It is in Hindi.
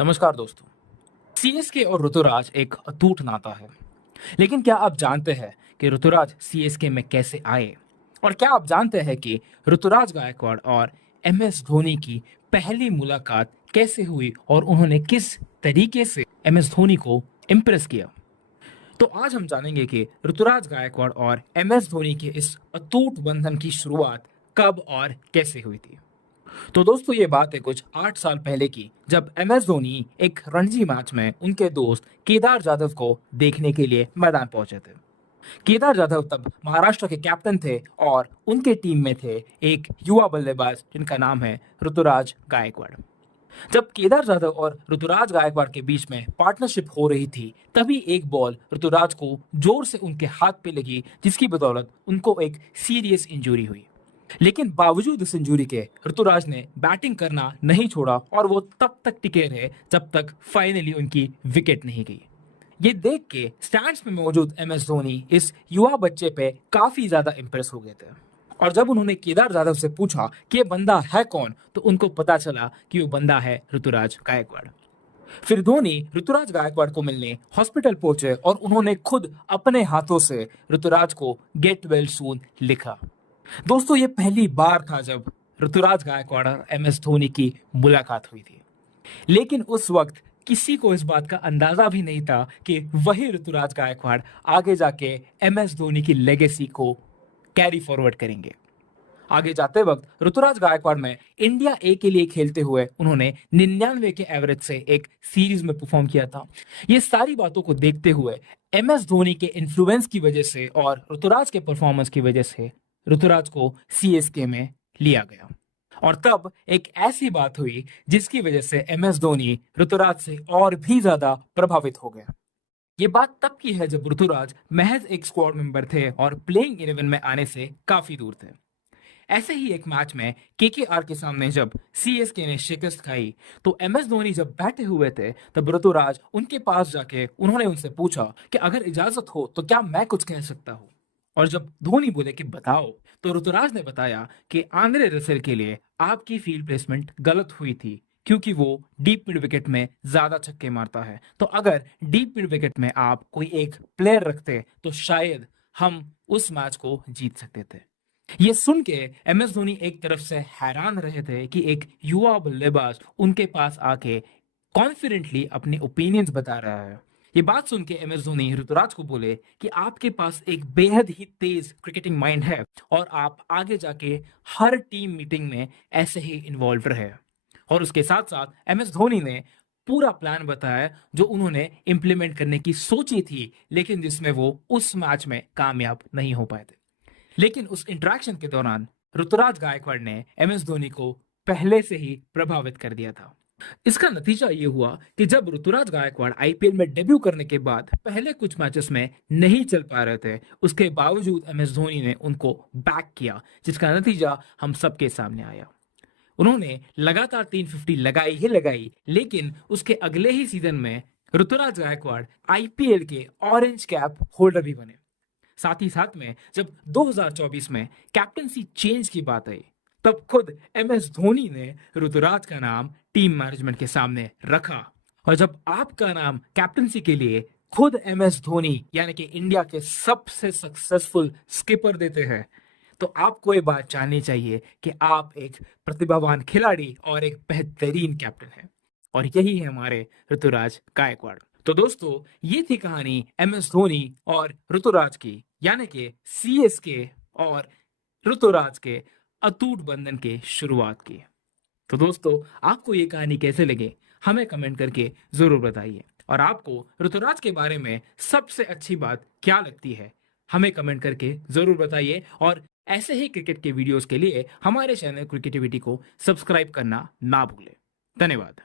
नमस्कार दोस्तों। सीएसके और ऋतुराज एक अटूट नाता है। लेकिन क्या आप जानते हैं कि ऋतुराज सीएसके में कैसे आए? और क्या आप जानते हैं कि ऋतुराज गायकवाड़ और एमएस धोनी की पहली मुलाकात कैसे हुई और उन्होंने किस तरीके से एमएस धोनी को इम्प्रेस किया? तो आज हम जानेंगे कि ऋतुराज गायकवाड़ और एमएस धोनी के इस अटूट बंधन की शुरुआत कब और कैसे हुई थी। तो दोस्तों ये बात है कुछ 8 साल पहले की, जब एमएस धोनी एक रणजी मैच में उनके दोस्त केदार जाधव को देखने के लिए मैदान पहुंचे थे। केदार जाधव तब महाराष्ट्र के कैप्टन थे और उनके टीम में थे एक युवा बल्लेबाज जिनका नाम है ऋतुराज गायकवाड़। जब केदार जाधव और ऋतुराज गायकवाड़ के बीच में पार्टनरशिप हो रही थी, तभी एक बॉल ऋतुराज को जोर से उनके हाथ पे लगी, जिसकी बदौलत उनको एक सीरियस इंजरी हुई। लेकिन बावजूद इस इंजरी के ऋतुराज ने बैटिंग करना नहीं छोड़ा और वो तब तक टिके रहे जब तक फाइनली उनकी विकेट नहीं गई। ये देख के स्टैंड्स में मौजूद एमएस धोनी इस युवा बच्चे पे काफी ज्यादा इंप्रेस हो गए थे। और जब उन्होंने केदार जाधव से पूछा कि ये बंदा है कौन, तो उनको पता चला कि वो बंदा है ऋतुराज गायकवाड़। फिर धोनी ऋतुराज गायकवाड़ को मिलने हॉस्पिटल पहुंचे और उन्होंने खुद अपने हाथों से ऋतुराज को गेट वेल सून लिखा। दोस्तों ये पहली बार था जब ऋतुराज गायकवाड़ और एमएस धोनी की मुलाकात हुई थी। लेकिन उस वक्त किसी को इस बात का अंदाजा भी नहीं था कि वही ऋतुराज गायकवाड़ आगे जाके एमएस धोनी की लेगेसी को कैरी फॉरवर्ड करेंगे। आगे जाते वक्त ऋतुराज गायकवाड़ में इंडिया ए के लिए खेलते हुए उन्होंने 99 के एवरेज से एक सीरीज में परफॉर्म किया था। ये सारी बातों को देखते हुए एमएस धोनी के इन्फ्लुएंस की वजह से और ऋतुराज के परफॉर्मेंस की वजह से ऋतुराज को सीएसके में लिया गया। और तब एक ऐसी बात हुई जिसकी वजह से एमएस धोनी ऋतुराज से और भी ज्यादा प्रभावित हो गया। ये बात तब की है जब ऋतुराज महज एक स्क्वाड मेंबर थे और प्लेइंग 11 में आने से काफी दूर थे। ऐसे ही एक मैच में केकेआर के सामने जब सीएसके ने शिकस्त खाई, तो एमएस धोनी जब बैठे हुए थे तब ऋतुराज उनके पास जाके उन्होंने उनसे पूछा कि अगर इजाजत हो तो क्या मैं कुछ कह सकता हूँ। और जब धोनी बोले कि बताओ, तो ऋतुराज ने बताया कि आंद्रे रसेल के लिए आपकी फील्ड प्लेसमेंट गलत हुई थी, क्योंकि वो डीप मिड विकेट में ज्यादा छक्के मारता है। तो अगर डीप मिड विकेट में आप कोई एक प्लेयर रखते तो शायद हम उस मैच को जीत सकते थे। ये सुन के एमएस धोनी एक तरफ से हैरान रहे थे कि एक युवा बल्लेबाज उनके पास आके कॉन्फिडेंटली अपने ओपिनियंस बता रहा है। ये बात सुन के एमएस धोनी ऋतुराज को बोले कि आपके पास एक बेहद ही तेज क्रिकेटिंग माइंड है और आप आगे जाके हर टीम मीटिंग में ऐसे ही इन्वॉल्व रहे। और उसके साथ साथ एमएस धोनी ने पूरा प्लान बताया जो उन्होंने इम्प्लीमेंट करने की सोची थी, लेकिन जिसमें वो उस मैच में कामयाब नहीं हो पाए थे। लेकिन उस इंटरेक्शन के दौरान ऋतुराज गायकवाड़ ने एमएस धोनी को पहले से ही प्रभावित कर दिया था। इसका नतीजा ये हुआ कि जब ऋतुराज गायकवाड़ आईपीएल में डेब्यू करने के बाद पहले कुछ मैचेस में नहीं चल पा रहे थे, उसके बावजूद एमएस धोनी ने उनको बैक किया, जिसका नतीजा हम सबके सामने आया। उन्होंने लगातार 350 लगाई ही लगाई, लेकिन उसके अगले ही सीजन में ऋतुराज गायकवाड़ आईपीएल के ऑरेंज कैप होल्डर भी बने। साथ ही साथ में जब 2024 में कैप्टनसी चेंज की बात आई, तब खुद एमएस धोनी ने ऋतुराज का नाम टीम मैनेजमेंट के सामने रखा। और जब आपका नाम कैप्टनसी के लिए खुद एमएस धोनी यानी कि इंडिया के सबसे सक्सेसफुल स्किपर देते हैं, तो आपको ये बात जाननी चाहिए कि आप एक प्रतिभावान खिलाड़ी और एक बेहतरीन कैप्टन हैं। और यही है हमारे ऋतुराज गायकवाड़। तो दोस्तों ये थी कहानी एमएस धोनी और ऋतुराज की, यानी कि सीएसके और ऋतुराज के अटूट बंधन के शुरुआत की। तो दोस्तों आपको ये कहानी कैसे लगे हमें कमेंट करके जरूर बताइए। और आपको ऋतुराज के बारे में सबसे अच्छी बात क्या लगती है हमें कमेंट करके जरूर बताइए। और ऐसे ही क्रिकेट के वीडियोस के लिए हमारे चैनल क्रिकेटिविटी को सब्सक्राइब करना ना भूलें। धन्यवाद।